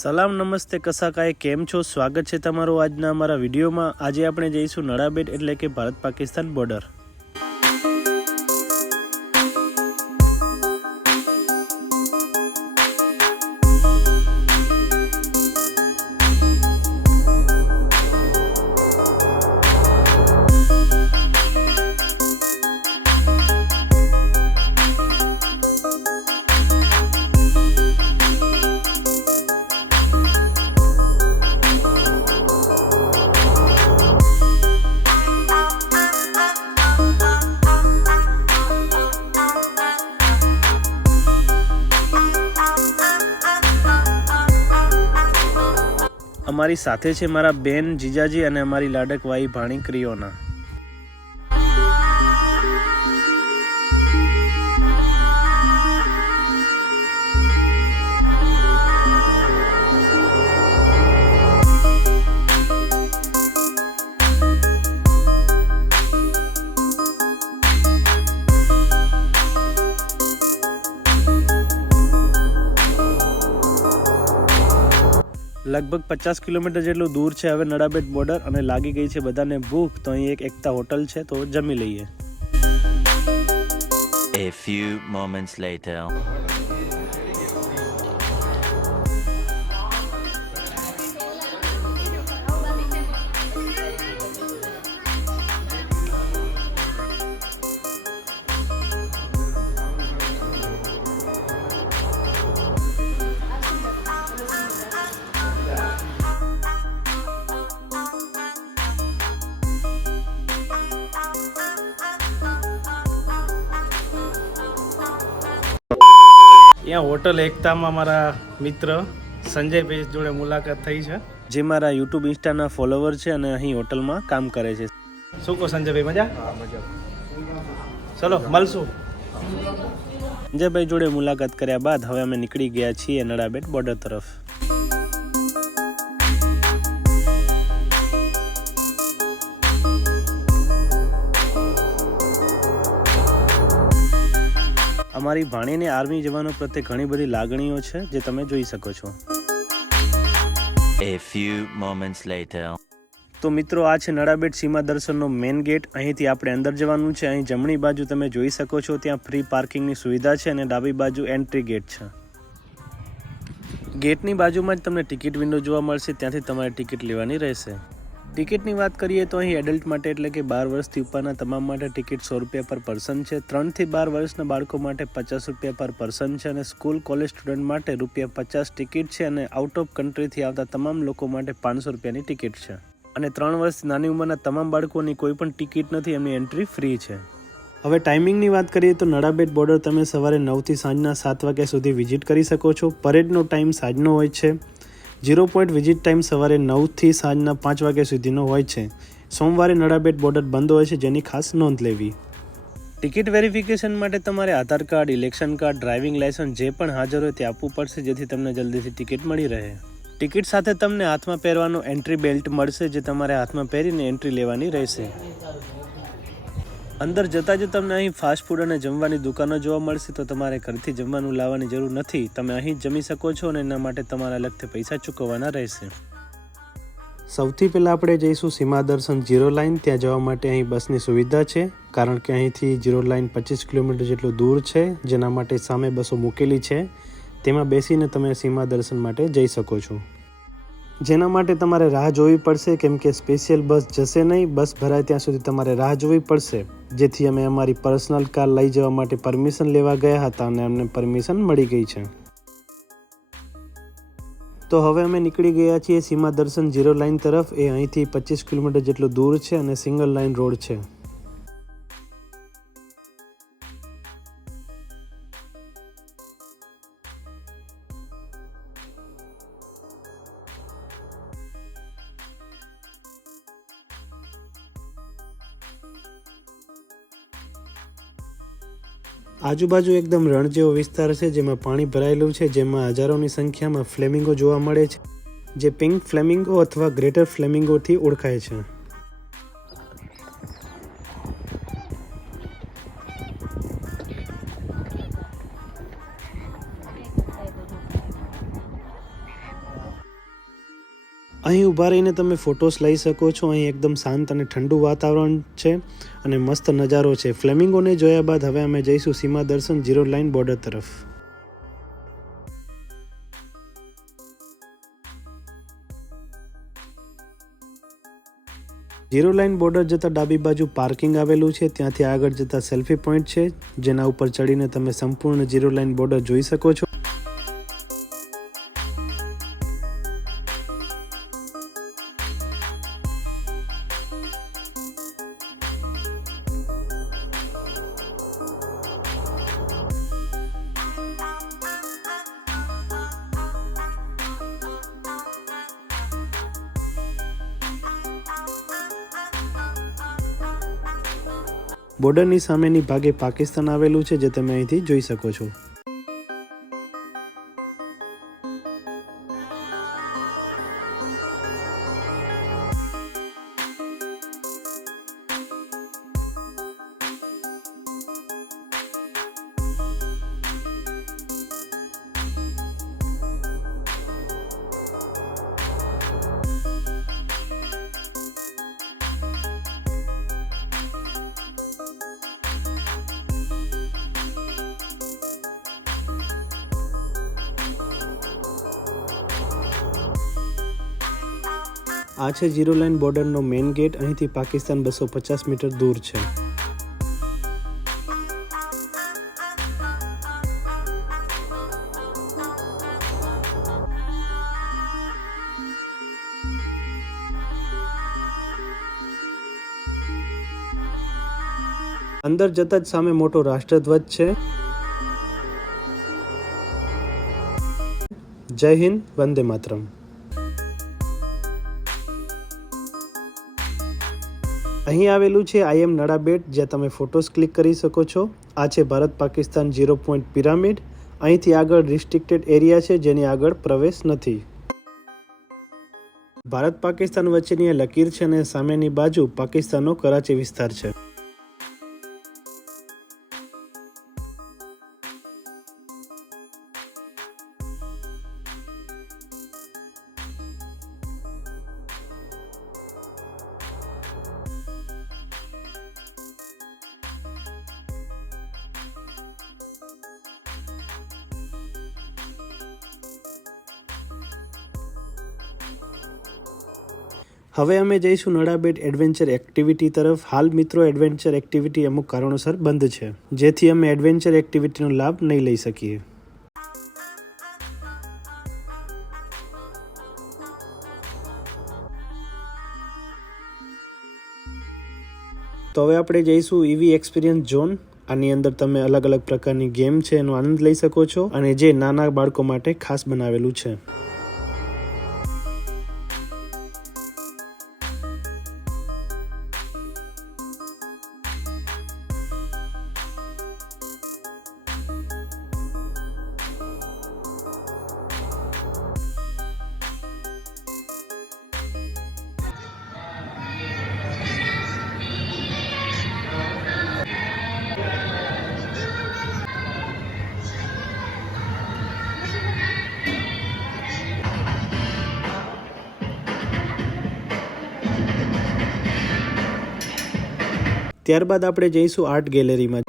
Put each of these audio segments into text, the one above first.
સલામ નમસ્તે કસાકાય કેમ છો? સ્વાગત છે તમારું આજના અમારા વિડીયોમાં। આજે આપણે જઈશું નડાબેટ એટલે કે ભારત પાકિસ્તાન બોર્ડર। અમારી સાથે છે મારા બેન જીજાજી અને અમારી લાડકવાઈ ભાણી ક્રિયોના। લગભગ 50 કિલોમીટર જેટલું દૂર છે હવે નડાબેટ બોર્ડર અને લાગી ગઈ છે બધાને ભૂખ, તો અહીં એક એકતા હોટલ છે તો જમી લઈએ। A few moments later. यहाँ होटल एकताમાં મારા મિત્ર સંજયભાઈ જોડે મુલાકાત થઈ છે, જે મારા યુટ્યુબ ઇન્સ્ટાના ફોલોવર છે અને અહીં હોટલમાં કામ કરે છે। શું કહો સંજયભાઈ, મજા? હા, મજા। ચલો મળશું। સંજયભાઈ જોડે મુલાકાત કર્યા બાદ હવે અમે નીકળી ગયા છીએ નડાબેટ બોર્ડર તરફ। અમારી ભાણીને આર્મી જવાનો પ્રત્યે ઘણી બધી લાગણીઓ છે, જે તમે જોઈ શકો છો। A few moments later. તો મિત્રો, આ છે નડાબેટ સીમા દર્શનનો મેઇન ગેટ। અહીંથી આપણે અંદર જવાનું છે। અહીં જમણી બાજુ તમે જોઈ શકો છો ત્યાં ફ્રી પાર્કિંગની સુવિધા છે અને ડાબી બાજુ એન્ટ્રી ગેટ છે। ગેટની બાજુમાં જ તમને ટિકિટ વિન્ડો જોવા મળશે, ત્યાંથી તમારે ટિકિટ લેવાની રહેશે। ટિકિટની વાત કરીએ તો અહીં એડલ્ટ માટે એટલે કે 12 વર્ષથી ઉપરના તમામ માટે ટિકિટ 100 રૂપિયા પર પર્સન છે। 3 થી 12 વર્ષના બાળકો માટે 50 રૂપિયા પર પર્સન છે અને સ્કૂલ કોલેજ સ્ટુડન્ટ માટે ₹50 ટિકિટ છે અને આઉટ ઓફ કન્ટ્રીથી આવતા તમામ લોકો માટે 500 રૂપિયાની ટિકિટ છે અને 3 વર્ષથી નાની ઉંમરના તમામ બાળકોની કોઈ પણ ટિકિટ નથી, એમની એન્ટ્રી ફ્રી છે। હવે ટાઈમિંગની વાત કરીએ તો નડાબેટ બોર્ડર તમે સવારે 9 થી સાંજના 7 વાગ્યા સુધી વિઝિટ કરી શકો છો। પરેડનો ટાઈમ સાંજનો હોય છે। 0 પોઈન્ટ વિઝિટ ટાઈમ સવારે 9 થી સાંજના 5 વાગ્યા સુધીનો હોય છે। સોમવારે નડાબેટ બોર્ડર બંધ હોય છે, જેની ખાસ નોંધ લેવી। ટિકિટ વેરિફિકેશન માટે તમારે Aadhaar card, election card, driving licence જે પણ હાજર હોય તે આપવું પડશે, જેથી તમને જલ્દીથી ટિકિટ મળી રહે। ટિકિટ સાથે તમને હાથમાં પહેરવાનો એન્ટ્રી બેલ્ટ મળશે, જે તમારે હાથમાં પહેરીને એન્ટ્રી લેવાની રહેશે। અંદર જતાં જ તમને અહીં ફાસ્ટ ફૂડ અને જમવાની દુકાનો જોવા મળશે, તો તમારે ઘરથી જમવાનું લાવવાની જરૂર નથી, તમે અહીં જ જમી શકો છો અને એના માટે તમારે અલગથી પૈસા ચૂકવવાના રહેશે। સૌથી પહેલાં આપણે જઈશું સીમા દર્શન 0 લાઇન। ત્યાં જવા માટે અહીં બસની સુવિધા છે, કારણ કે અહીંથી 0 લાઇન 25 કિલોમીટર જેટલું દૂર છે, જેના માટે સામે બસો મૂકેલી છે, તેમાં બેસીને તમે સીમા દર્શન માટે જઈ શકો છો। જેના માટે તમારે રાહ જોવી પડશે, કેમ કે સ્પેશિયલ બસ જશે નહીં, બસ ભરાય ત્યાં સુધી તમારે રાહ જોવી પડશે। જેથી અમે અમારી પર્સનલ કાર લઈ જવા માટે પરમિશન લેવા ગયા હતા અને અમને પરમિશન મળી ગઈ છે। તો હવે અમે નીકળી ગયા છીએ સીમા દર્શન 0 લાઇન તરફ। એ અહીંથી 25 કિલોમીટર જેટલું દૂર છે અને સિંગલ લાઇન રોડ છે। આજુબાજુ એકદમ રણ જેવો વિસ્તાર છે, જેમાં પાણી ભરાયેલું છે, જેમાં હજારોની સંખ્યામાં ફ્લેમિંગો જોવા મળે છે, જે પિંક ફ્લેમિંગો અથવા ગ્રેટર ફ્લેમિંગોથી ઓળખાય છે। અહીં ઊભા રહીને તમે ફોટોસ લઈ શકો છો. અહીં એકદમ શાંત અને ઠંડુ વાતાવરણ છે અને મસ્ત નજારો છે. ફ્લેમિંગોને જોયા બાદ હવે અમે જઈશું સીમા દર્શન ઝીરો લાઇન બોર્ડર તરફ. ઝીરો લાઇન બોર્ડર જતાં ડાબી બાજુ પાર્કિંગ આવેલું છે. ત્યાંથી આગળ જતાં સેલ્ફી પોઈન્ટ છે, જેના ઉપર ચડીને તમે સંપૂર્ણ ઝીરો લાઇન બોર્ડર જોઈ શકો છો. બોર્ડરની સામેની ભાગે પાકિસ્તાન આવેલું છે, જે તમે અહીંથી જોઈ શકો છો. આ છે ઝીરો લાઇન બોર્ડરનો મેઇન ગેટ. અહીંથી પાકિસ્તાન 250 મીટર દૂર છે. અંદર જતા જ સામે મોટો રાષ્ટ્રધ્વજ છે. જય હિન્દ, વંદે માતરમ. અહીં આવેલું છે IM નડાબેટ, જ્યાં તમે ફોટોસ ક્લિક કરી શકો છો. આ છે ભારત પાકિસ્તાન 0 પોઈન્ટ પિરામિડ. અહીંથી આગળ રિસ્ટ્રિક્ટેડ એરિયા છે, જેની આગળ પ્રવેશ નથી. ભારત પાકિસ્તાન વચ્ચેની આ લકીર છે અને સામેની બાજુ પાકિસ્તાનનો કરાચી વિસ્તાર છે. હવે અમે જઈશું નડાબેટ એડવેન્ચર એક્ટિવિટી તરફ. હાલ મિત્રો એડવેન્ચર એક્ટિવિટી અમુક કારણોસર બંધ છે, જેથી અમે એડવેન્ચર એક્ટિવિટીનો લાભ નહીં લઈ શકીએ. તો હવે આપણે જઈશું EV એક્સપિરિયન્સ ઝોન. આની અંદર તમે અલગ અલગ પ્રકારની ગેમ છે એનો આનંદ લઈ શકો છો, અને જે નાના બાળકો માટે ખાસ બનાવેલું છે. ત્યારબાદ આપણે જઈશું આર્ટ ગેલેરીમાં.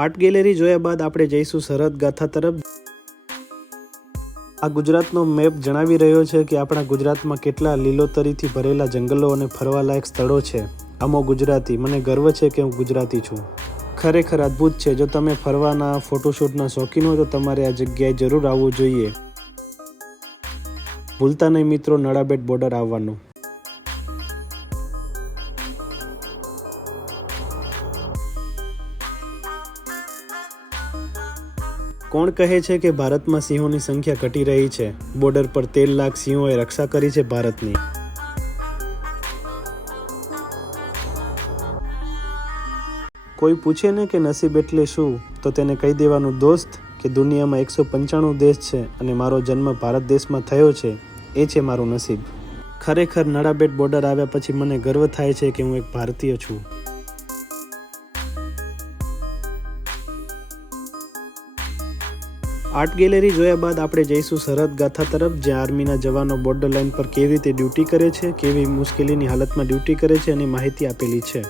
આર્ટ ગેલેરી જોયા બાદ આપણે જઈશું સરહદ ગાથા તરફ. આ ગુજરાતનો મેપ જણાવી રહ્યો છે કે આપણા ગુજરાતમાં કેટલા લીલોતરીથી ભરેલા જંગલો અને ફરવાલાયક સ્થળો છે. અમો ગુજરાતી, મને ગર્વ છે કે હું ગુજરાતી છું. ખરેખર અદ્ભુત છે. જો તમે ફરવાના ફોટોશૂટના શોખીન હો તો તમારે આ જગ્યાએ જરૂર આવવું જોઈએ. ભૂલતા નહીં મિત્રો નડાબેટ બોર્ડર આવવાનું. કોણ કહે છે કે ભારતમાં સિંહોની સંખ્યા ઘટી રહી છે? બોર્ડર પર 13 લાખ સિંહોએ રક્ષા કરી છે ભારતની. કોઈ પૂછે ને કે નસીબ એટલે શું, તો તેને કહી દેવાનું દોસ્ત કે દુનિયામાં 195 દેશ છે અને મારો જન્મ ભારત દેશમાં થયો છે, એ છે મારું નસીબ. ખરેખર નડાબેટ બોર્ડર આવ્યા પછી મને ગર્વ થાય છે કે હું એક ભારતીય છું. આર્ટ ગેલેરી જોયા બાદ આપણે જઈશું સરહદ ગાથા તરફ, જ્યાં આર્મીના જવાનો બોર્ડર લાઇન પર કેવી રીતે ડ્યુટી કરે છે, કેવી મુશ્કેલીની હાલતમાં ડ્યુટી કરે છે એની માહિતી આપેલી છે.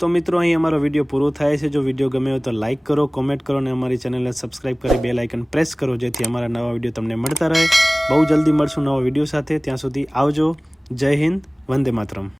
તો મિત્રો અહીં અમારો વિડીયો પૂરો થાય છે. જો વિડીયો ગમે હોય તો લાઇક કરો, કોમેન્ટ કરો અને અમારી ચેનલને સબસ્ક્રાઇબ કરી બેલ આઇકન પ્રેસ કરો, જેથી અમારા નવા વિડીયો તમને મળતા રહે. બહુ જલ્દી મળશું નવા વિડીયો સાથે. ત્યાં સુધી આવજો. જય હિન્દ, વંદે માતરમ.